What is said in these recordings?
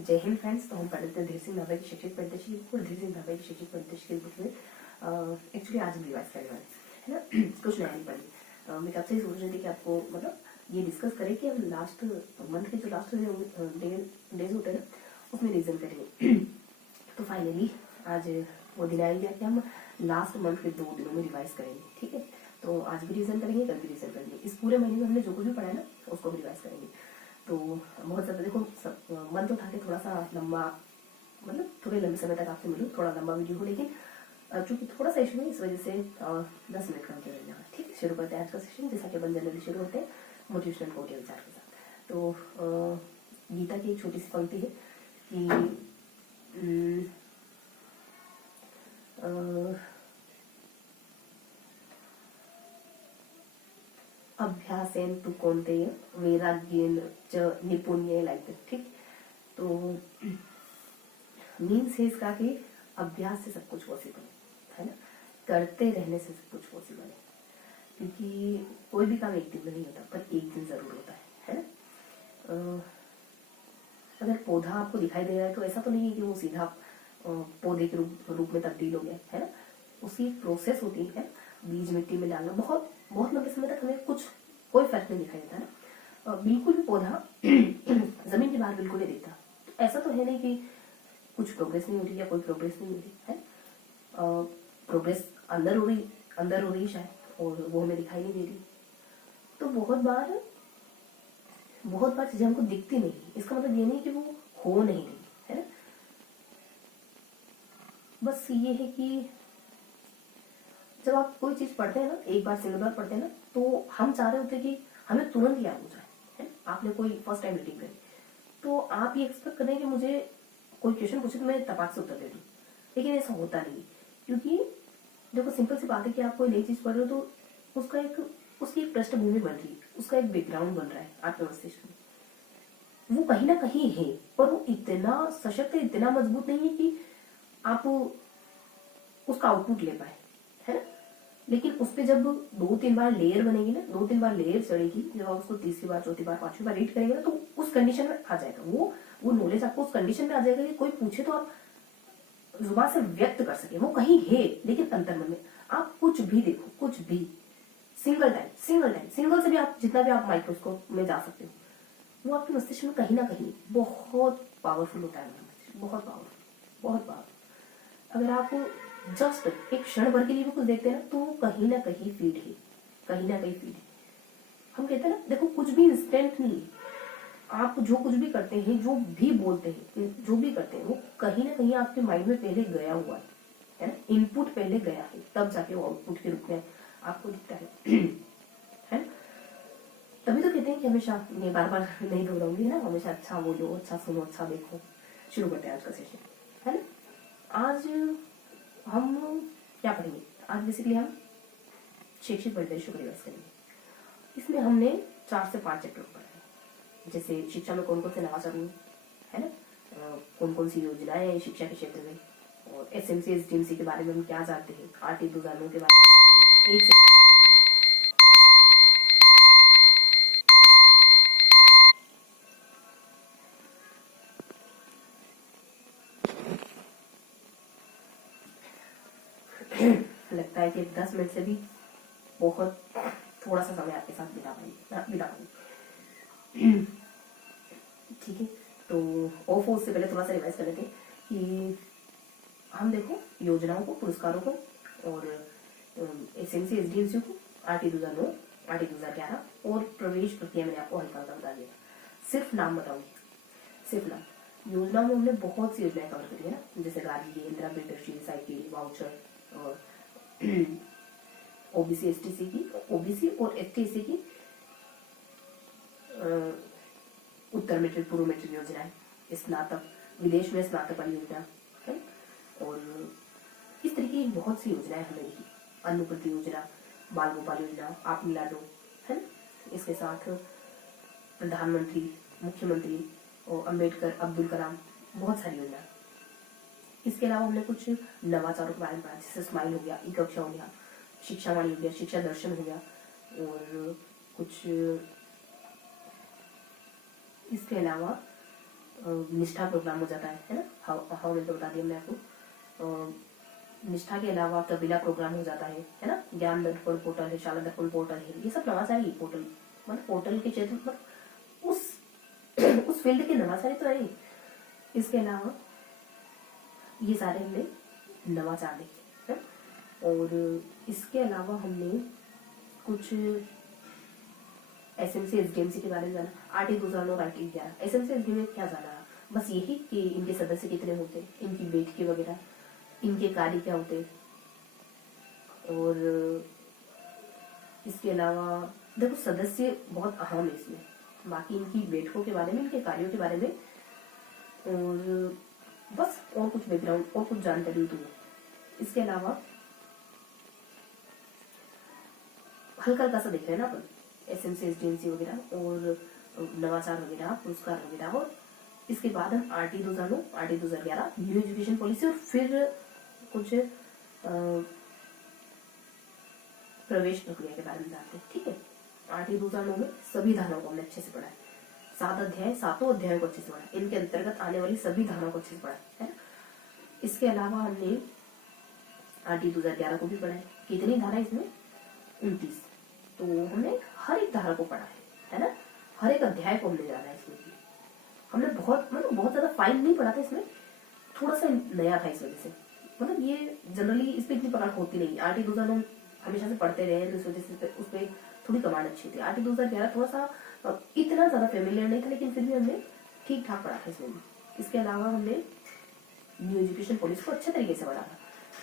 जय हिंद फ्रेंड्स। तो हम पढ़ते धीर सिंह नाभा की शैक्षिक परिदृश्य और धीर सिंह नाभा की शैक्षिक परिदृश्य के बुक में एक्चुअली आज हम रिवाइज करने वाले है ना। कुछ नया नहीं पढ़ी। मैं कब से ही सोच रही थी कि आपको मतलब ये डिस्कस करें कि हम लास्ट मंथ के जो लास्ट डेज होते हैं ना उसमें रिविजन करेंगे। तो फाइनली आज वो दिन आ गया कि हम लास्ट मंथ के 2 दिनों में रिवाइज करेंगे। ठीक है, तो आज भी रिविजन करेंगे, कल भी रिविजन करेंगे। इस पूरे महीने में हमने जो कुछ भी पढ़ा है ना उसको भी रिवाइज करेंगे। तो बहुत ज़्यादा देखो मन तो था कि थोड़ा सा लंबा मतलब थोड़े लंबे समय तक आपसे मिलूँ, थोड़ा लंबा वीडियो हो, लेकिन चूंकि थोड़ा सा इशू है इस वजह से 10 मिनट कम किया जाएगा। ठीक है, शुरू करते हैं आज का सेशन। जैसा कि अपन जनरली शुरू होते हैं मोटिवेशनल कोट या विचार के साथ। तो गीता की एक छोटी सी पंक्ति है कि अभ्यासेन तु कौन्तेय वैराग्येन च निपुण्य, लाइक दैट। ठीक, तो मीन्स है इसका कि अभ्यास से सब कुछ पॉसिबल है ना, करते रहने से सब कुछ पॉसिबल है। क्योंकि कोई भी काम एक दिन में नहीं होता, पर एक दिन जरूर होता है ना। अगर पौधा आपको दिखाई दे रहा है तो ऐसा तो नहीं है कि वो सीधा पौधे के रूप में तब्दील हो गया है ना। उसकी प्रोसेस होती है, बीज मिट्टी में डालना, बहुत बहुत लंबे समय तक हमें कोई फर्क नहीं दिखाई देता ना। बिल्कुल भी पौधा जमीन के बाहर बिल्कुल नहीं दिखता। तो ऐसा तो है नहीं कि कुछ प्रोग्रेस नहीं हो रही या कोई प्रोग्रेस नहीं हो रही है। प्रोग्रेस अंदर हो रही शायद, और वो हमें दिखाई नहीं दे रही। तो बहुत बार चीजें हमको दिखती नहीं। इसका मतलब ये नहीं कि वो हो नहीं रही है ना। बस ये है कि जब आप कोई चीज पढ़ते हैं ना, एक बार सिंगल बार पढ़ते हैं ना, तो हम चाह रहे होते हैं कि हमें तुरंत याद हो जाए है। आपने कोई फर्स्ट टाइम रीडिंग करी तो आप ये एक्सपेक्ट करें कि मुझे कोई क्वेश्चन पूछे तो मैं तपाक से उत्तर दे दूं, लेकिन ऐसा होता नहीं। क्योंकि देखो सिंपल सी बात है कि आप कोई नई चीज पढ़ रहे हो तो उसकी एक पृष्ठभूमि बन रही है, उसका एक बैकग्राउंड बन रहा है आपके मस्तिष्क में। वो कहीं ना कहीं है, पर वो इतना सशक्त है, इतना मजबूत नहीं है कि आप उसका आउटपुट ले पाए है ना। लेकिन उस पर जब 2-3 बार लेयर बनेगी ना, 2-3 बार लेयर चढ़ेगी, जब आप उसको तीसरी बार, चौथी बार, 5वीं बार रीड करेंगे ना, तो उस कंडीशन में आ जाएगा। वो नॉलेज आपको उस कंडीशन में आ जाएगा कि कोई पूछे तो आप जुबान से व्यक्त कर सके। वो कहीं है, लेकिन अंतर्मन में आप कुछ भी देखो, कुछ भी सिंगल टाइम से भी आप जितना भी आप माइक्रोस्कोप में जा सकते हो, वो आपके मस्तिष्क में कहीं ना कहीं बहुत पावरफुल होता है। बहुत पावरफुल। अगर आप जस्ट एक क्षण भर के लिए भी कुछ देखते हैं ना, तो वो कहीं ना कहीं फीड है। हम कहते हैं ना, देखो कुछ भी इंस्टेंट नहीं है। आप जो कुछ भी करते हैं, जो भी बोलते हैं, जो भी करते हैं, वो कहीं ना कहीं आपके माइंड में पहले गया हुआ है ना। इनपुट पहले गया है, तब जाके वो आउटपुट के रूप में आपको दिखता है। तभी तो कहते हैं कि हमेशा, मैं बार बार नहीं दोहराऊंगी है ना, हमेशा अच्छा बोलो, अच्छा सुनो, अच्छा देखो। शुरू करते हैं आज का सेशन है ना। आज हम क्या पढ़ेंगे? आज बेसिकली हम शैक्षिक परिदृश्य को रिवाइज करेंगे। इसमें हमने 4 से 5 चैप्टर पढ़े हैं। जैसे शिक्षा में कौन कौन से नवाचार हुए है ना, कौन कौन सी योजनाएं हैं शिक्षा के क्षेत्र में, और SMC SDMC के बारे में हम क्या जानते हैं, RT 2009 के बारे में जानते हैं। एक सेकंड लगता है कि 10 मिनट से भी बहुत थोड़ा सा समय आपके साथ बिता पाएंगे। ठीक है, तो ऑफ हो उससे पहले थोड़ा सा रिवाइज कर लेते हैं कि हम देखो योजनाओं को, पुरस्कारों को, और SMC SDMC को, RT 2009, RT 2011 और प्रवेश प्रक्रिया मैंने आपको हल्का हल्का बता दिया। सिर्फ नाम बताऊंगी, सिर्फ नाम। योजनाओं में हमने बहुत सी योजनाएं कवर करी है ना, जैसे गाड़ी, इंदिरा बेटरशील, साइकिल, वाउचर, और OBC STC की, OBC और STC की उत्तर मेट्रिक, पूर्व मेट्रिक योजनाएं, स्नातक, विदेश में स्नातक वाली योजना है, और इस तरीके की बहुत सी योजनाएं हमने देखी। अन्नपूर्ति योजना, बाल गोपाल योजना, आप मिला दो है ना। इसके साथ प्रधानमंत्री, मुख्यमंत्री और अम्बेडकर, अब्दुल कलाम, बहुत सारी योजना। इसके अलावा हमने कुछ नवाचारों के बारे में पढ़ा, जैसे स्माइल हो गया, ई कक्षा हो गया, शिक्षावाणी हो गया, शिक्षा दर्शन हो गया, और कुछ इसके अलावा निष्ठा प्रोग्राम हो जाता है ना, हाउ में तो बता दिया मैं आपको। निष्ठा के अलावा कबीला प्रोग्राम हो जाता है ना, ज्ञान दर्पण पोर्टल है, शाला दर्पण पोर्टल है, ये सब नवाचारी पोर्टल, मतलब पोर्टल के क्षेत्र, मतलब उस फील्ड के नवाचारी तो है। इसके अलावा ये सारे हमने नवाचार देखे है। और इसके अलावा हमने कुछ एसएमसी एसडीएमसी के बारे में जाना, आरटी 2009 और आरटी 11। एसएमसी एसडीएमसी में क्या जाना, बस यही कि इनके सदस्य कितने होते, इनकी बैठकें वगैरह, इनके कार्य क्या होते। और इसके अलावा देखो सदस्य बहुत अहम है इसमें, बाकी इनकी बैठकों के बारे में, इनके कार्यों के बारे में, और बस और कुछ बैकग्राउंड और कुछ जानकारी दूँ। इसके अलावा हल्का हल्का सा देख रहे हैं ना अपन, एसएमसी एसडीएमसी वगैरह और नवाचार वगैरह, पुरस्कार वगैरह। और इसके बाद हम RT 2009, RT 2011, new education policy, और फिर कुछ प्रवेश प्रक्रिया के बारे में जानते हैं। ठीक है, आरटी 2009 में सभी धाराओं को हमने अच्छे से पढ़ा है, 7 अध्याय, 7 अध्यायों को अच्छे से पढ़ा है, इनके अंतर्गत आने वाली सभी धाराओं को अच्छे से पढ़ा है ना। इसके अलावा हमने आरटी 2011 को भी पढ़ा है। कितनी धारा इसमें, 29। तो हमने हर एक धारा को पढ़ा है ना, हर एक अध्याय को हमने जाना है। इसमें हमने बहुत बहुत ज्यादा फाइन नहीं पढ़ा था, इसमें थोड़ा सा नया था इस वजह से, मतलब ये जनरली इस पे इतनी पकड़ होती नहीं। आरटी 2009 हमेशा से पढ़ते रहे हैं, तो इस वजह से उस पर थोड़ी कमांड अच्छी थी। आरटी 2011 थोड़ा सा इतना ज्यादा फेमिलियर नहीं था, लेकिन फिर भी हमने ठीक ठाक पढ़ा था इसमें भी। इसके अलावा हमने न्यू एजुकेशन पॉलिसी को अच्छे तरीके से पढ़ा था,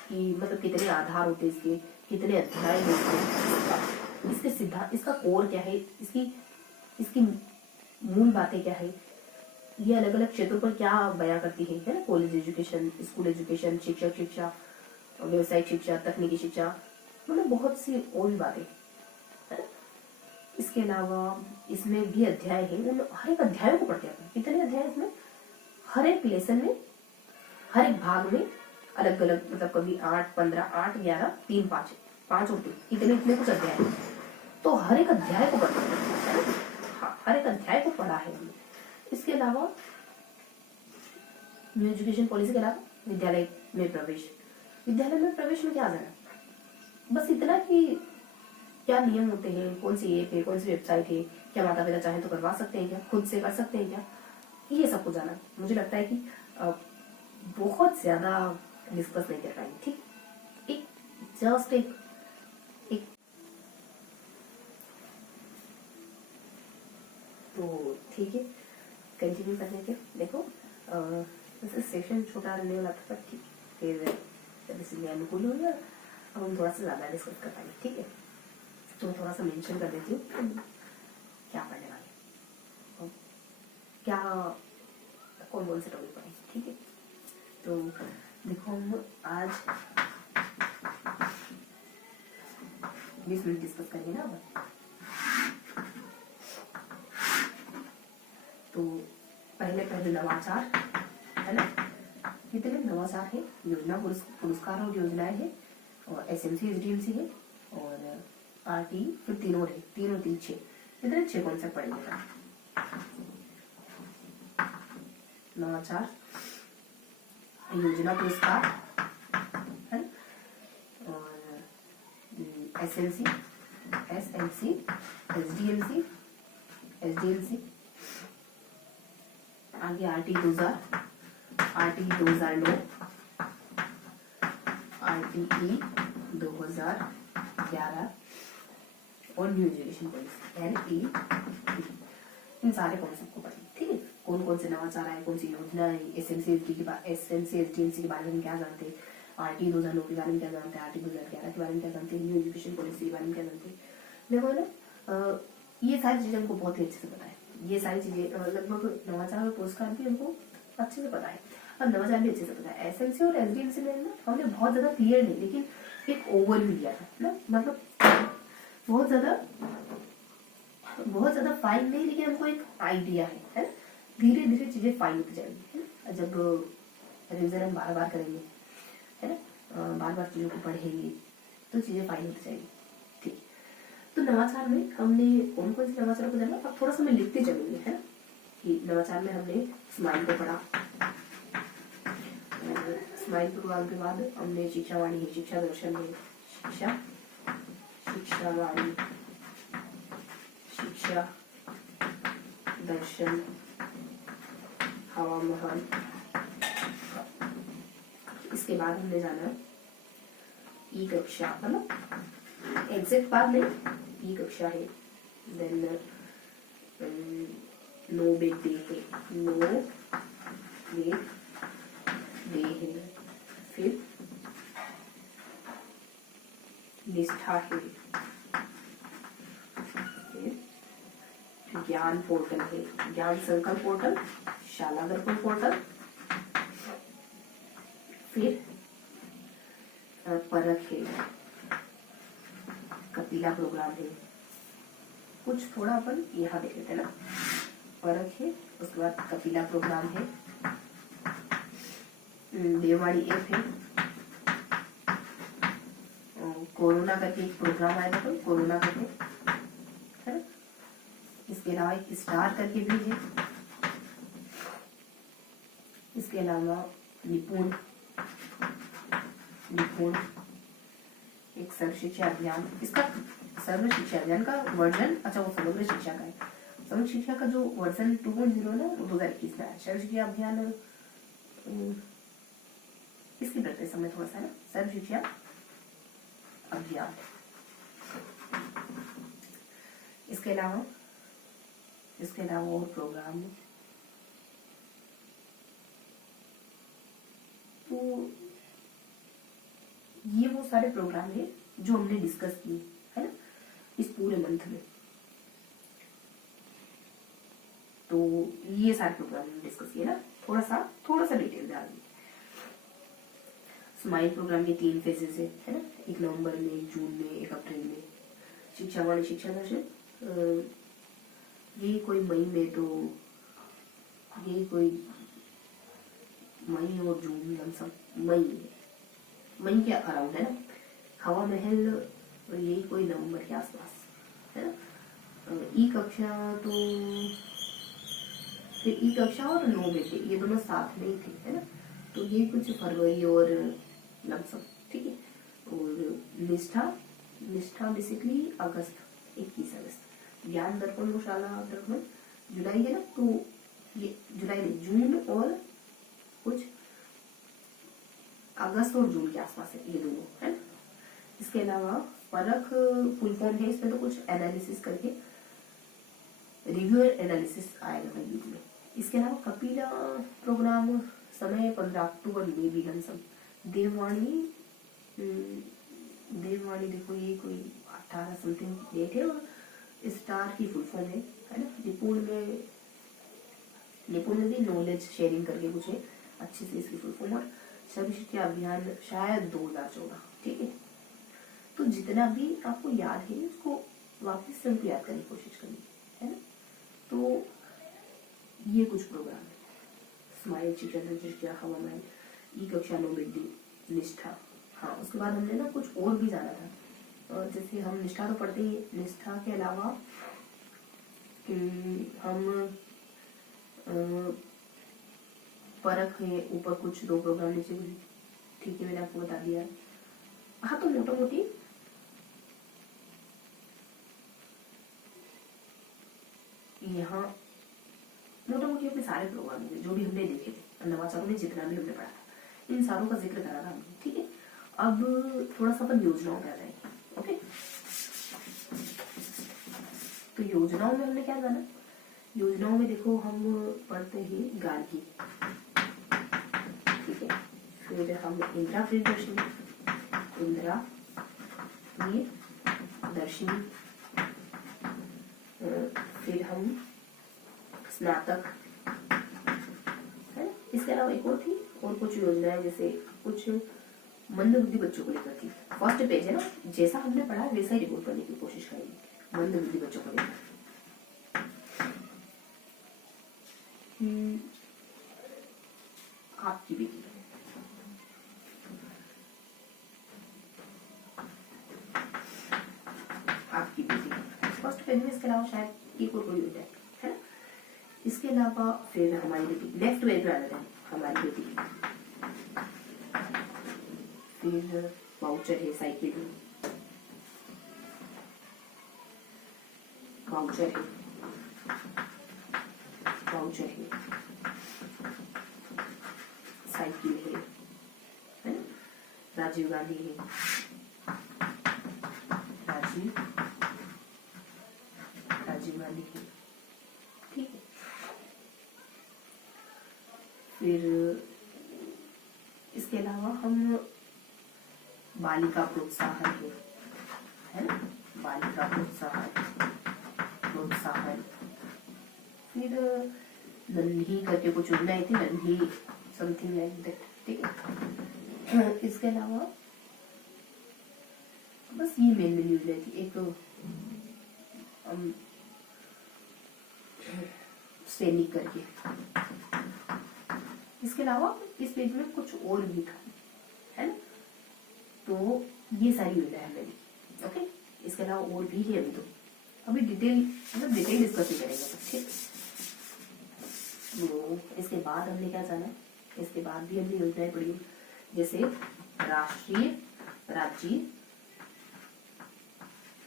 कि मतलब कितने आधार होते इसके, कितने अध्याय होते, इसके सिद्धांत, इसका कोर क्या है, इसकी मूल बातें क्या है, ये अलग अलग क्षेत्रों पर क्या बयां करती है ना, कॉलेज एजुकेशन, स्कूल एजुकेशन, शिक्षक शिक्षा, व्यवसायिक शिक्षा, तकनीकी शिक्षा, मतलब बहुत सी और भी बातें है ना। इसके अलावा इसमें भी अध्याय है, उन हर एक अध्यायों को पढ़ते हैं। कितने अध्याय इसमें, हर एक लेसन में, हर एक भाग में अलग अलग, मतलब कभी 8, 15, 8, 11, 3, 5 और 3, इतने कुछ अध्याय है। तो हर एक अध्याय को पढ़ते हैं, हाँ, हर एक अध्याय को पढ़ा है हमने। इसके अलावा न्यू एजुकेशन पॉलिसी के अलावा विद्यालय में प्रवेश, विद्यालय में प्रवेश में क्या जाना, बस इतना कि क्या नियम होते हैं, कौन सी ऐप है, कौन सी वेबसाइट है, क्या माता पिता चाहे तो करवा सकते हैं क्या, खुद से कर सकते हैं क्या, ये सब कुछ जाना। मुझे लगता है कि बहुत ज्यादा डिस्कस नहीं कर पाएंगे। ठीक, एक जस्ट एक तो ठीक है, कंटिन्यू करने के देखो, वैसे सेशन छोटा रहने वाला था, पर ठीक, फिर इसलिए अनुकूल हो गया। अब हम थोड़ा सा ज़्यादा डिस्कस कर पाएंगे। ठीक है, तो थोड़ा सा मेंशन कर देती हूँ क्या पढ़ने वाले, और क्या कौन से टॉपिक पढ़ेंगे। ठीक है, तो देखो हम आज 20 मिनट डिस्कस करेंगे ना अब। तो पहले नवाचार है ना, कितने नवाचार है, योजना पुरस्कार और योजनाएं है, और एसएमसी एसडीएमसी है, और आरटी, फिर 3 और है, 3 और 3 6, कितने 6 कॉन्सेप्ट पढ़ेंगे। नवाचार, योजना पुरस्कार है, और एसएमसी, एसएमसी, एसडीएमसी, एसडीएमसी, आगे आरटी 2000, आरटी 2009, आरटीई 2011 और न्यू एजुकेशन पॉलिसी NEP, इन सारे कॉन्सेप्ट को पढ़ेंगे। ठीक है, कौन कौन से नवाचार आए, कौन सी योजना है, एसएमसी एसडीएमसी के बारे में क्या जानते हैं, आरटी 2009 के बारे में क्या जानते हैं, आरटी 2011 के बारे में क्या जानते हैं, न्यू एजुकेशन पॉलिसी के बारे में क्या जानते हैं। देखो ना, ये सारी चीजें हमको बहुत ही अच्छे से पता है। ये सारी चीजें लगभग नवाचार और पुरस्कार भी हमको अच्छे से पता है, और नवाचार भी अच्छे से पता है। एसएमसी और एसडीएमसी में ना हमने बहुत ज्यादा क्लियर नहीं, लेकिन एक ओवरव्यू दिया था ना, मतलब बहुत ज्यादा फाइन नहीं, लेकिन हमको एक आइडिया है। धीरे धीरे चीजें फाइन होती जाएंगी, है ना, जब रिविजन हम बार बार करेंगे, है ना, बार बार चीजों को पढ़ेंगे, तो चीजें फाइन होती जाएंगी। ठीक, तो नवाचार में हमने कौन कौन से नवाचारों को जाना, अब थोड़ा सा मैं लिखते चलूंगी, है ना, कि नवाचार में हमने स्माइल को पढ़ा। स्माइल प्रोग्राम के बाद हमने शिक्षावाणी है, शिक्षा दर्शन है, शिक्षावाणी, शिक्षा दर्शन, हवा महल। इसके बाद हमने जाना ई कक्षा, मतलब एग्जैक्ट बात नहीं, ई कक्षा है। देन नो बिग डे है, नो बिग डे है। फिर निष्ठा है, फिर ज्ञान पोर्टल है, ज्ञान संकल्प पोर्टल, शाला दर्पण पोर्टल। फिर परख है, कपिला प्रोग्राम है। कुछ थोड़ा अपन यहाँ देख लेते हैं ना, परख है, उसके बाद कपिला प्रोग्राम है, देववाणी ऐप है, कोरोना करके एक प्रोग्राम आया था, तो कोरोना करके है। इसके अलावा एक स्टार करके भी है। इसके अलावा निपुण, निपुण एक सर्व शिक्षा अभियान। इसका सर्व शिक्षा अभियान का वर्जन, अच्छा वो समग्र शिक्षा का है। समग्र शिक्षा का जो वर्जन 2.0 है ना, वो 2021 में आया। सर्व शिक्षा अभियान इसकी प्रैक्टिस में थोड़ा सा ना, सर्व शिक्षा अभियान। इसके अलावा और प्रोग्राम, तो ये वो सारे प्रोग्राम है जो हमने डिस्कस किए है ना इस पूरे मंथ में। तो ये सारे प्रोग्राम हमने डिस्कस किए ना, थोड़ा सा डिटेल डाल दी। स्माइल प्रोग्राम के 3 फेजेस है ना, 1 नवंबर में, 1 जून में, 1 अप्रैल में। शिक्षावाणी, शिक्षा दर्शन ये कोई मई में, तो ये कोई मई और जून लमसम मई के अराउंड है ना। हवा महल यही कोई नवंबर के आसपास है ना। ई कक्षा, तो फिर ई कक्षा और 9 में थे, ये दोनों साथ में ही थे है ना। तो ये कुछ फरवरी और लमसम, ठीक है। और निष्ठा बेसिकली अगस्त, 21 अगस्त। ज्ञान दर्पण और शाला दर्पण जुलाई है ना, तो ये जुलाई में, जून और कुछ अगस्त और जून के आसपास है, ये दोनों है ना। इसके अलावा परख फुल फॉर्म है, इसमें तो कुछ एनालिसिस करके रिव्यू एनालिसिस आएगा भाई बीच में। इसके अलावा कपिला प्रोग्राम समय 15 अक्टूबर में भी लमसम। देववाणी देखो ये कोई 18 समथिंग डेट है, और स्टार की फुल फॉर्म है ना। निपुण में भी नॉलेज शेयरिंग करके कुछ है, अच्छे से इसकी फुल फॉर्म। और सर्व शिक्षा अभियान शायद 2014, ठीक है। तो जितना भी आपको याद है उसको वापस से उनको याद करने की कोशिश करनी है ना। तो ये कुछ प्रोग्राम है, स्माइल, शिक्षा दर्शन, हवा महल, ई कक्षा, 9 मिड डे, निष्ठा। हाँ, उसके बाद हमने ना कुछ और भी जाना था, जैसे हम निष्ठा तो पढ़ते ही, निष्ठा के अलावा हम परख है, ऊपर कुछ 2 प्रोग्राम नीचे कुछ, ठीक है, मैंने आपको बता दिया। हाँ, तो मोटा मोटी यहाँ अपने सारे प्रोग्राम थे जो भी हमने देखे थे, नवाचारों में जितना भी हमने पढ़ा था, इन सारों का जिक्र करा था हमने, ठीक है। अब थोड़ा सा अपन योजनाओं पे आ जाएंगे, ओके। तो योजनाओं में हमने क्या जाना, योजनाओं में देखो हम पढ़ते हैं गार्गी, ठीक है। फिर हम इंदिरा प्रियदर्शनी, फिर हम स्नातक है। इसके अलावा एक और थी, और कुछ योजनाएं, जैसे कुछ मंदबुद्धि बच्चों को लेकर थी। फर्स्ट पेज है ना, जैसा हमने पढ़ा वैसा ही रिपोर्ट करने की कोशिश करेंगे मंदबुद्धि बच्चों को लेकर। आपकी बेटी फर्स्ट पेज में, इसके अलावा शायद एक और कोई योजना है ना। इसके अलावा फिर हमारी बेटी नेक्स्ट पेज में आना है, हमारी बेटी फिर वाउचर है, साइकिल है, वाउचर है, वाउचर है, साइकिल है ना, राजीव गांधी है, राजीव गांधी है, ठीक है। फिर इसके अलावा हम बालिका प्रोत्साहन है ना, बालिका प्रोत्साहन, प्रोत्साहन। फिर नन्ही करके कुछ चुनना आई थी, नन्ही समथिंग लाइक दैट, ठीक है। इसके अलावा बस ये मेन न्यूज लाई थी, एक सैनिक करके। इसके अलावा इस पेज में कुछ और भी था, है ना, तो ये सारी योजना है मेरी, ओके। इसके अलावा और भी है, अभी डिटेल मतलब डिटेल डिस्कस ही करेंगे, ठीक। तो इसके बाद हमने क्या जाना, इसके बाद भी हमने योजनाएं पढ़ी, जैसे राष्ट्रीय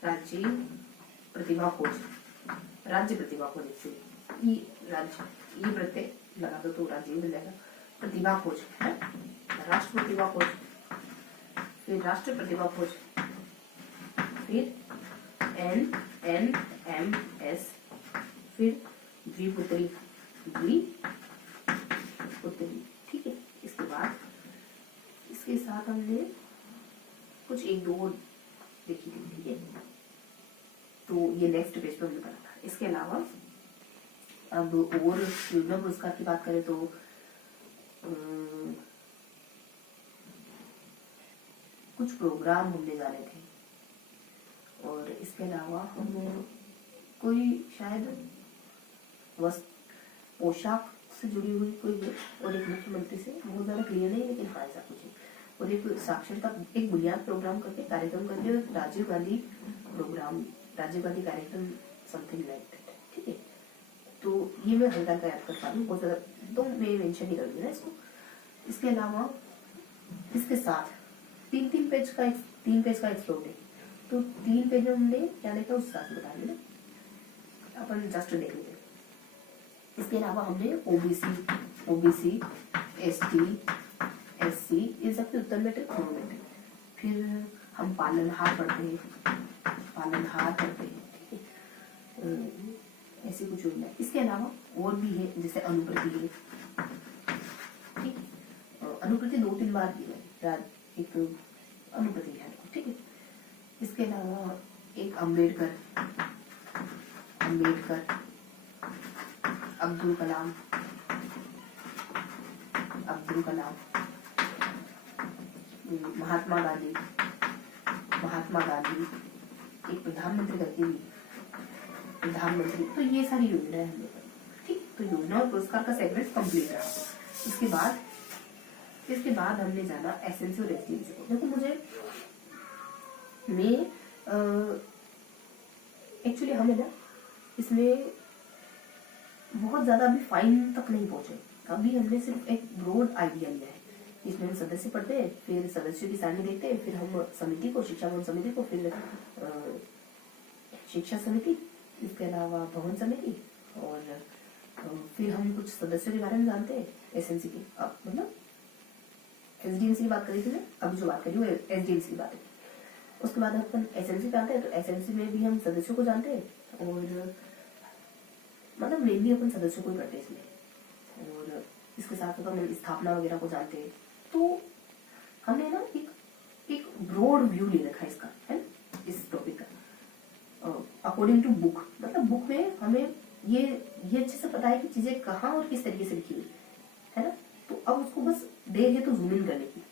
राज्य प्रतिभा खोज, राज्य प्रतिभा खोज, एक्चुअली राज्य ये प्रत्यय लगा दो तो राज्य मिल जाएगा, प्रतिभा खोज है, राष्ट्र प्रतिभा खोज, फिर राष्ट्र प्रतिभा खोज, फिर NNMS, फिर द्विपुत्री, ठीक है। इसके बाद इसके साथ हमने कुछ एक दो देखी थी, ठीक है, तो ये नेक्स्ट पेज पर हमने पढ़ा था। इसके अलावा अब और योजना पुरस्कार की बात करें तो कुछ प्रोग्राम हमने जाने थे, और इसके अलावा हम कोई शायद पोशाक से जुड़ी हुई कोई, और एक मुख्यमंत्री से, बहुत ज्यादा क्लियर नहीं लेकिन हाँ ऐसा कुछ है, और एक साक्षरता, एक बुनियाद प्रोग्राम करके कार्यक्रम करके राजीव गांधी प्रोग्राम, राजीव गांधी कार्यक्रम समथिंग लाइक दैट, ठीक है। तो ये मैं हल्का हल्का याद कर पा रही हूँ, बहुत ज्यादा तो मैं मेंशन नहीं करूंगी ना इसको। इसके अलावा इसके साथ तीन पेज का एक्सप्लोर है, तो 3 पेज में हमने क्या देखा उस साथ बता रही है, अपन जस्ट देख लेते हैं। इसके अलावा हमने ओबीसी ST SC ये सब उत्तर में थे, फिर हम पालनहार पढ़ते हैं, ठीक है, ऐसे कुछ होना है। इसके अलावा और भी है, जैसे अनुप्रति है, ठीक, अनुप्रति 2-3 बार की है, एक अनुप्रति है, ठीक है। इसके अलावा एक अम्बेडकर, अब्दुल कलाम, महात्मा गांधी, एक प्रधानमंत्री करके भी प्रधानमंत्री, तो ये सारी योजनाएं हमने, ठीक। तो योजना और पुरस्कार का सेगमेंट कंप्लीट रहा। इसके बाद हमने जाना एसेंसी और रेसिडेंसी को। देखो मैं एक्चुअली हमें ना इसमें बहुत ज्यादा अभी फाइन तक नहीं पहुंचे, अभी हमने सिर्फ एक ब्रॉड आइडिया लिया है। इसमें हम सदस्य पढ़ते हैं, फिर सदस्यों की सारणी देखते हैं, फिर हम समिति को, शिक्षा भवन समिति को, फिर शिक्षा समिति, इसके अलावा भवन समिति, और फिर हम कुछ सदस्यों के बारे में जानते हैं, एसएनसी की, मतलब एसडीएमसी की बात करी थी, अभी जो बात करी वो एसडीएमसी की बात है। उसके बाद अपन एसएनसी पे आते हैं, तो एसएनसी में भी हम सदस्यों को जानते हैं, और मतलब मेनली अपन सदस्यों को ही पढ़ते हैं इसमें, और इसके साथ साथ हम स्थापना वगैरह को जानते हैं। तो हमने ना एक ब्रॉड व्यू ले रखा है इसका, है इस टॉपिक का, अकॉर्डिंग टू बुक, मतलब बुक में हमें ये अच्छे से पता है कि चीजें कहाँ और किस तरीके से लिखी हुई है ना। तो अब उसको बस देर है तो जूम इन करने की,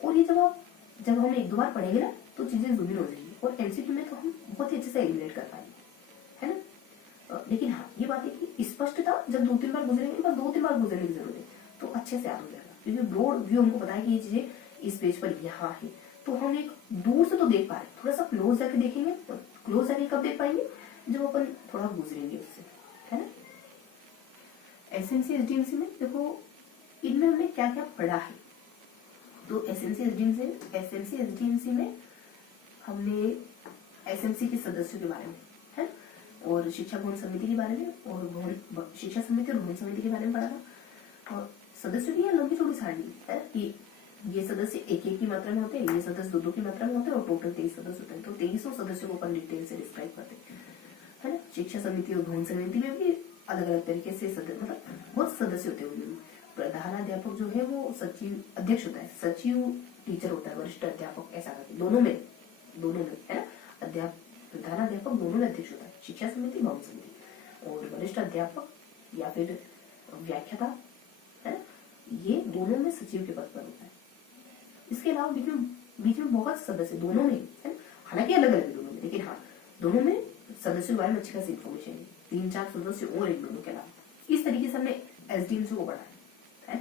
और ये जब हम 1-2 बार पढ़ेंगे ना तो चीजें जूम इन हो जाएंगी, और एमसीक्यू में तो हम बहुत ही अच्छे से एलिमिनेट कर पाएंगे, है ना। लेकिन हाँ ये बात है कि स्पष्टता जब 2-3 बार गुजरेंगे, 2-3 बार गुजरने की जरूरत है, तो अच्छे से याद हो जाएगा, क्योंकि ब्रॉड व्यू हमको पता है कि ये चीजें इस पेज पर यहाँ है, तो हम एक दूर से तो देख पा रहे, थोड़ा सा क्लोज जाके देखेंगे। क्लोज जाके कब देख पाएंगे, जब अपन थोड़ा गुजरेंगे उससे, है ना। एसएमसी एसडीएमसी में देखो इनमें हमने क्या क्या पढ़ा है। तो एसएमसी एसडीएमसी में हमने एसएमसी के सदस्यों के बारे में है और शिक्षा भवन समिति के बारे में और शिक्षा समिति और भवन समिति के बारे में पढ़ा था। और सदस्यों की लंबी चौड़ी सारणी है कि ये सदस्य एक की मात्रा में होते हैं, ये सदस्य दो की मात्रा में होते हैं और टोटल 23 सदस्य होते हैं। तो 2300 सदस्यों को अपन डिटेल से डिस्क्राइब करते हैं, है ना। शिक्षा समिति और भवन समिति में भी अलग अलग तरीके से सदस्य मतलब बहुत सदस्य होते हैं। प्रधानाध्यापक जो है वो सचिव अध्यक्ष होता है, सचिव टीचर होता है, वरिष्ठ अध्यापक ऐसा करके दोनों में है ना। प्रधानाध्यापक दोनों में अध्यक्ष होता है, शिक्षा समिति भवन समिति। और वरिष्ठ अध्यापक या फिर व्याख्याता है ना, ये दोनों में सचिव के पद पर होता है। इसके अलावा बीच में बहुत सदस्य दोनों में है, हालांकि अलग अलग दोनों में, लेकिन हाँ दोनों में सदस्यों के बारे में अच्छी खासी इन्फॉर्मेशन है। 3-4 सदस्य और एक दोनों के अलावा इस तरीके से हमने एसडीएमसी को पढ़ा है।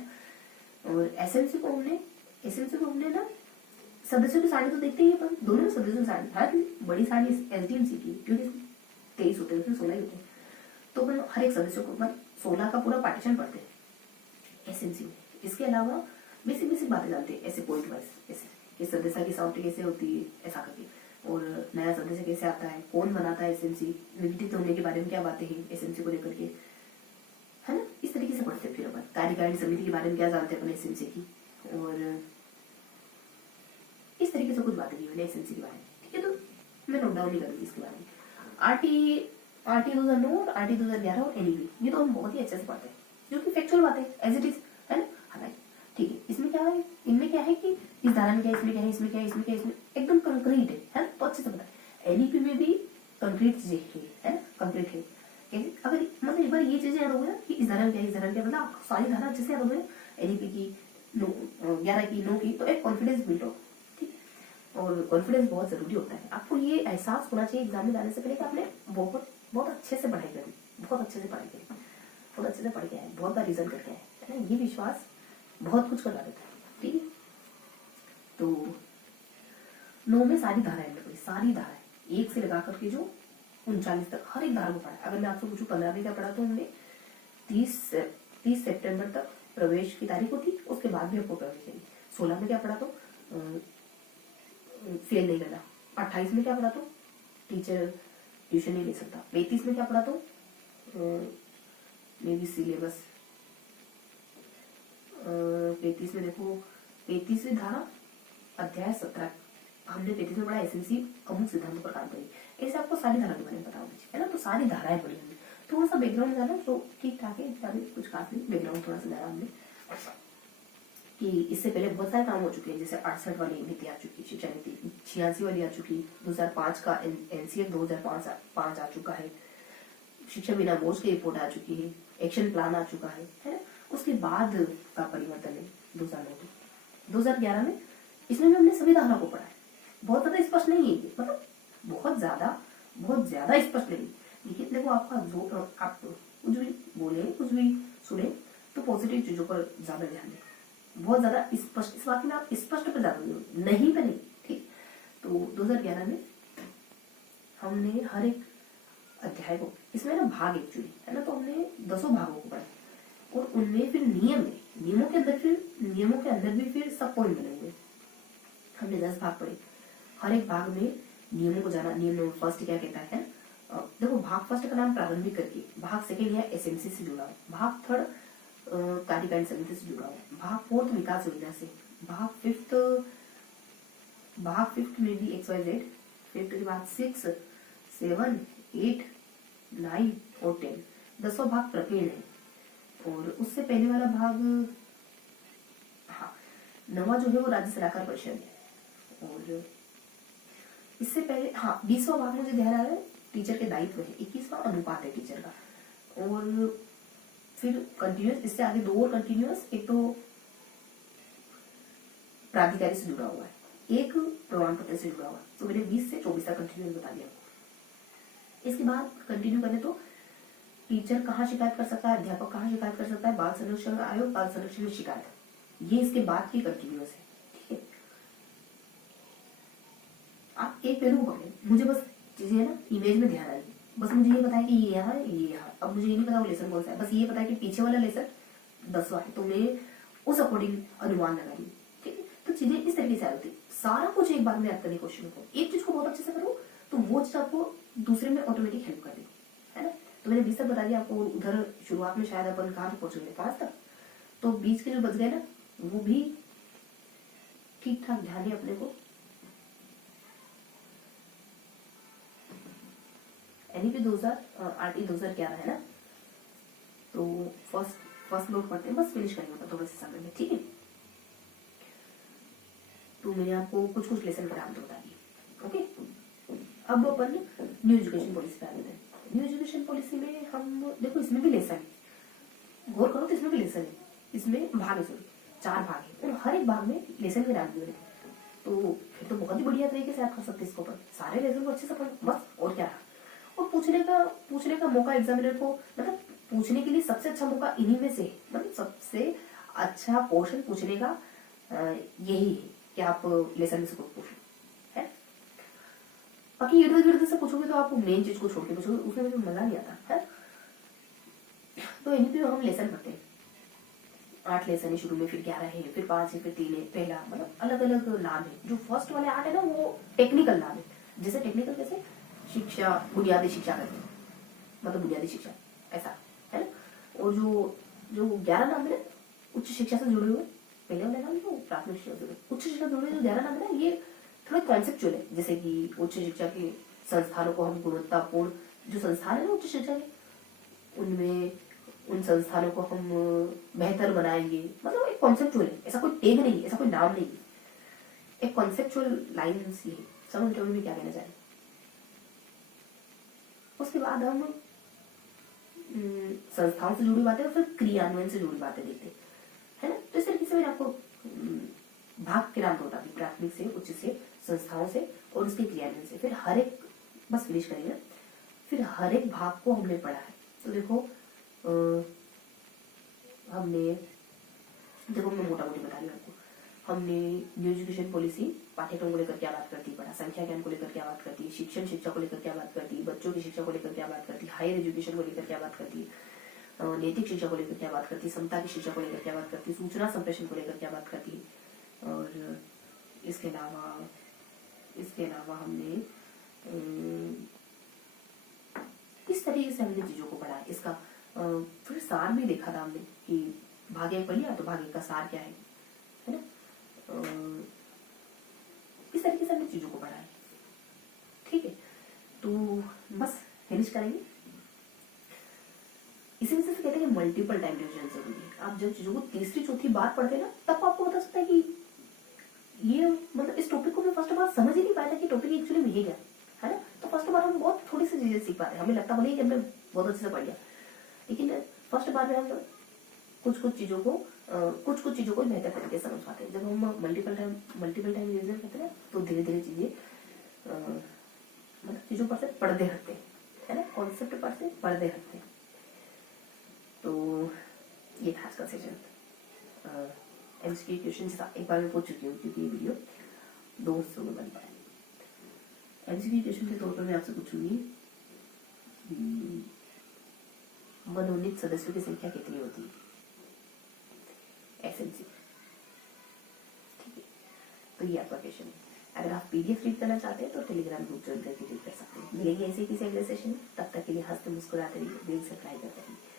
और एसएमसी को हमने ना सदस्यों की सारणी तो देखते ही अपन, दोनों में सदस्यों की सारणी, हालांकि बड़ी सारणी एसडीएमसी की क्योंकि 23 होते हैं, उसमें 16 होते हैं। तो अपन हर एक सदस्य को 16 का पूरा पार्टीशन पढ़ते हैं एसएमसी में। इसके अलावा बेसिक बातें जानते हैं ऐसे पॉइंट वाइज, ऐसे कि सदस्य की साउटी कैसे होती है ऐसा करके, और नया सदस्य कैसे आता है, कौन बनाता है एसएमसी, विघटित होने के बारे में क्या बातें हैं एसएमसी को लेकर के, है ना। इस तरीके से पढ़ते हैं। फिर अपन कार्यकारिणी समिति के बारे में क्या जानते हैं अपन एसएमसी की, और इस तरीके से कुछ बातें की मैंने एसएमसी के बारे में, ठीक है। तो मैं नोट डाउन नहीं करूंगी इसके बारे में। आरटी 2009 और आरटी 2011 और एनईपी ये तो हम बहुत ही अच्छे से पढ़ते हैं, जो कि फैक्चुअल बातें एज इट इज है ना। हालांकि ठीक है, इसमें क्या है, इनमें क्या है कि इस धारा में क्या है, इसमें क्या है, इसमें क्या है, इसमें क्या है, इसमें एकदम कंक्रीट है तो अच्छे से पता है। एनईपी में भी कंक्रीट चीजें है ना, कंक्रीट है। अगर मतलब एक बार ये चीजें याद हो गया कि इस धारा में क्या है, इस धारा में क्या, मतलब सारी धारा अच्छे से याद हो गई, एनईपी की 11 की 9 की, तो एक कॉन्फिडेंस बिल्ड हो, ठीक। और कॉन्फिडेंस बहुत जरूरी होता है। आपको ये एहसास होना चाहिए एग्जाम में जाने से पहले कि आपने बहुत अच्छे से पढ़ाई करी, बहुत अच्छे से पढ़ाई करी, बहुत अच्छे से पढ़ के आए, बहुत बार रिजल्ट करके आए, है ना। ये विश्वास बहुत कुछ करवा देता है, ठीक है। तो 9 में सारी धाराएं मतलब सारी धाराएं 1 से लगा करके जो 39 तक हर एक धारा को पढ़ा। अगर मैं आपसे पूछूं 15 में क्या पढ़ा, तो हमने 30 सितंबर तक प्रवेश की तारीख होती, उसके बाद भी आपको प्रवेश चाहिए। 16 में क्या पढ़ा, तो फेल नहीं करना। 28 में क्या पढ़ा, तो टीचर ट्यूशन नहीं ले सकता। 35 में क्या पढ़ा, तो मे बी सिलेबस 35 में देखो 35वीं धारा अध्याय 17 हमने 35 में पढ़ा एसएमसी अमुक सिद्धांतों पर काम करेगी। ऐसे आपको सारी धारा के बारे में पता होना चाहिए, है ना। तो सारी धाराएं पढ़ी हमने, थोड़ा सा बैकग्राउंड जाना तो ठीक ठाक है, कुछ खास नहीं, बैकग्राउंड थोड़ा सा जाना हमने कि इससे पहले बहुत सारे काम हो चुके हैं। जैसे 68 वाली नीति आ चुकी, शिक्षा नीति 86 वाली आ चुकी, 2005 का एनसीएफ 2005 आ चुका है, शिक्षा बिना बोझ की रिपोर्ट आ चुकी है, एक्शन प्लान आ चुका है ना। उसके बाद का परिवर्तन है 2011 में, इसमें भी हमने सभी धारा को पढ़ा है। बहुत ज्यादा स्पष्ट नहीं है ये, मतलब बहुत ज्यादा स्पष्ट नहीं, लेकिन देखो आपका जो आप कुछ भी बोले कुछ भी सुने तो पॉजिटिव चीजों पर ज्यादा ध्यान दें, बहुत ज्यादा स्पष्ट, इस बात में आप स्पष्ट पर ज्यादा नहीं पे नहीं, ठीक। तो 2011 में हमने हर एक अध्याय को, इसमें ना भाग एक्चुअली है ना, तो हमने 10 भागों को पढ़ा और उनमें फिर नियमों के अंदर भी फिर सब पॉइंट बने हुए। हमने 10 भाग पढ़े, हर एक भाग में नियमों को जाना। नियम नंबर फर्स्ट क्या कहता है, देखो भाग फर्स्ट का नाम प्रारंभिक करके, भाग सेकेंड है एसएमसी से जुड़ा है, भाग थर्ड कार्यकारिणी समिति से जुड़ा है, भाग फोर्थ विकास योजना से, भाग फिफ्थ में भी XYZ, फिफ्थ के बाद 6, 7, 8, 9 और 10, 10वां भाग प्रकीर्ण है। और उससे पहले वाला भाग, हाँ 9वां जो है वो राज्य सलाहकार परिषद है। और इससे पहले हाँ 20वां भाग मुझे ध्यान आ रहा है टीचर के दायित्व है, 21वां अनुपात है टीचर का। और फिर कंटिन्यूस, इससे आगे 2 और कंटिन्यूस, एक तो प्राधिकारी से जुड़ा हुआ है, एक प्रमाण पत्र से जुड़ा हुआ है। तो मैंने 20 से 24 तक कंटिन्यूस बता दिया आपको। इसके बाद कंटिन्यू करें तो टीचर कहाँ शिकायत कर सकता है, अध्यापक कहाँ शिकायत कर सकता है, बाल संरक्षण आयोग, बाल संरक्षण की शिकायत, ये इसके बाद की कंटिन्यूस है, ठीक है। आप एक पहलू पकड़े, मुझे बस चीजें है ना इमेज में ध्यान आएगी, बस मुझे ये पता है कि ये यहाँ है, ये यहाँ। अब मुझे ये नहीं पता वो लेसन कौन सा है, बस ये पता है कि पीछे वाला लेसन 10वां है, तो मैं उस अकॉर्डिंग अनुमान लगा रही हूँ। ठीक है, तो चीजें इस तरीके से होती है। सारा कुछ एक बार में याद करने की कोशिश करो। एक चीज को बहुत अच्छे से करो तो वो चीज आपको दूसरे में ऑटोमेटिक हेल्प कर देगी, है ना। तो मैंने 20 तक बता दिया आपको। उधर शुरुआत में शायद अपन कहाँ तक पहुंच गए, 5 तक। तो बीच के जो बच गए ना वो भी ठीक ठाक ध्यान है अपने को। एनईपी 2008 2011 है ना। तो फर्स्ट नोट पढ़ते हैं, बस फिनिश करेंगे थोड़े से समय में, ठीक है। तो मैंने आपको कुछ कुछ लेसन कराम तो बता दिए, ओके। अब अपन न्यू एजुकेशन पॉलिसी पे आते हैं। न्यू एजुकेशन पॉलिसी में हम देखो, इसमें भी लेसन है, गौर करो तो इसमें भी लेसन है। इसमें भाग है, सॉरी 4 भाग है और हर एक भाग में लेसन के नाम दिए हैं। तो फिर तो बहुत ही बढ़िया तरीके से आप कर सकते हैं इसको, पर सारे लेसन को अच्छे से पढ़ो बस, और क्या रहा। और पूछने का मौका एग्जामिनर को, मतलब पूछने के लिए सबसे अच्छा मौका इन्हीं में से, मतलब सबसे अच्छा क्वेश्चन पूछने का यही है कि आप लेसन में से कुछ पूछो, है। बाकी इधर उधर से पूछोगे तो आपको मेन चीज को छोड़ के पूछोगे, उसमें मुझे मजा नहीं आता है। तो इन्हीं पे हम लेसन पढ़ते हैं। 8 लेसन है शुरू में, फिर 11 है, फिर 5 है, फिर 3 है, पहला, मतलब अलग अलग नाम है। जो फर्स्ट वाले 8 है ना वो टेक्निकल नाम है। जैसे टेक्निकल कैसे, शिक्षा, बुनियादी शिक्षा करते हैं, मतलब बुनियादी शिक्षा ऐसा, है ना। और जो 11 नाम है उच्च शिक्षा से जुड़े हुए, पहले वाले नाम जो प्राथमिक शिक्षा से जुड़े, उच्च शिक्षा से जुड़े जो 11 नाम है ना, ये थोड़े कॉन्सेप्चुअल है। जैसे कि उच्च शिक्षा के संस्थानों को हम गुणवत्तापूर्ण, जो संस्थान है ना उच्च शिक्षा के, उनमें उन संस्थानों को हम बेहतर बनाएंगे, मतलब एक कॉन्सेप्चुअल है, ऐसा कोई टेग नहीं, ऐसा कोई नाम नहीं, एक कॉन्सेप्चुअल लाइन्स ये समझ रहे हो मैं क्या कहना चाह रही। उसके बाद हम संस्थाओं से जुड़ी बातें और फिर क्रियान्वयन से जुड़ी बातें देखते हैं, है ना। तो इस तरीके से मैंने आपको भाग के नाम तो बता दी, प्राथमिक से, उच्च से, संस्थाओं से और उसके क्रियान्वयन से। फिर हर एक, बस फिनिश करेंगे, फिर हर एक भाग को हमने पढ़ा है। तो देखो हमने, देखो मैं मोटा मोटी बता रही हूँ आपको। हमने न्यू एजुकेशन पॉलिसी पाठ्यक्रम को लेकर क्या बात करती है, पढ़ा। संख्या ज्ञान को लेकर क्या बात करती है, शिक्षा को लेकर क्या बात करती है, बच्चों की शिक्षा को लेकर क्या बात करती है, हायर एजुकेशन को लेकर क्या बात करती है, नैतिक शिक्षा को लेकर क्या बात करती है, समता की शिक्षा को लेकर क्या बात करती है, सूचना संप्रेषण को लेकर क्या बात करती है। और इसके अलावा हमने इस तरीके से हमने चीजों को पढ़ा है। इसका फिर सार भी देखा था हमने कि भाग 1 पढ़ लिया तो भाग 1 का सार क्या है ना। इस तरीके से हमने चीजों को पढ़ा है, ठीक है। तो बस फिनिश करेंगे। इसी वजह से कहते हैं कि मल्टीपल टाइम रिविजन जरूरी है। आप जब चीजों को तीसरी चौथी बार पढ़ते हैं ना, तब आपको पता चलता है कि ये, मतलब इस टॉपिक को मैं फर्स्ट बार समझ ही नहीं पाया था कि टॉपिक एक्चुअली में ये क्या है ना। तो फर्स्ट बार हम बहुत थोड़ी सी चीजें सीख पाते हैं, हमें लगता बोले कि हमने बहुत अच्छे से पढ़ लिया, लेकिन फर्स्ट बार में हम कुछ चीजों को बेहतर तरीके से समझ पाते हैं। जब हम मल्टीपल टाइम रिविजन करते हैं तो धीरे धीरे चीजें, मतलब चीजों पर से पढ़ते हटते हैं, है ना, कॉन्सेप्ट पर से पढ़ते हटते हैं। तो ये था आज का सेशन। एमसीक्यू क्वेश्चन एक बार मैं पूछ चुकी हूँ क्योंकि ये वीडियो 2 हिस्सों में बनता है। एमसीक्यू क्वेश्चन के तौर पर मैं आपसे पूछूंगी, मनोनीत सदस्यों की संख्या कितनी होती है, एसएमसी, ठीक है। तो ये आपका क्वेश्चन है। अगर आप पीडीएफ रीड करना चाहते हैं तो टेलीग्राम ग्रुप ज्वाइन करके रीड कर सकते हैं। मिलेंगे ऐसे किसी अगले सेशन में, तब तक के लिए हंसते मुस्कुराते रहिए, दिल से ट्राई करते रहिए।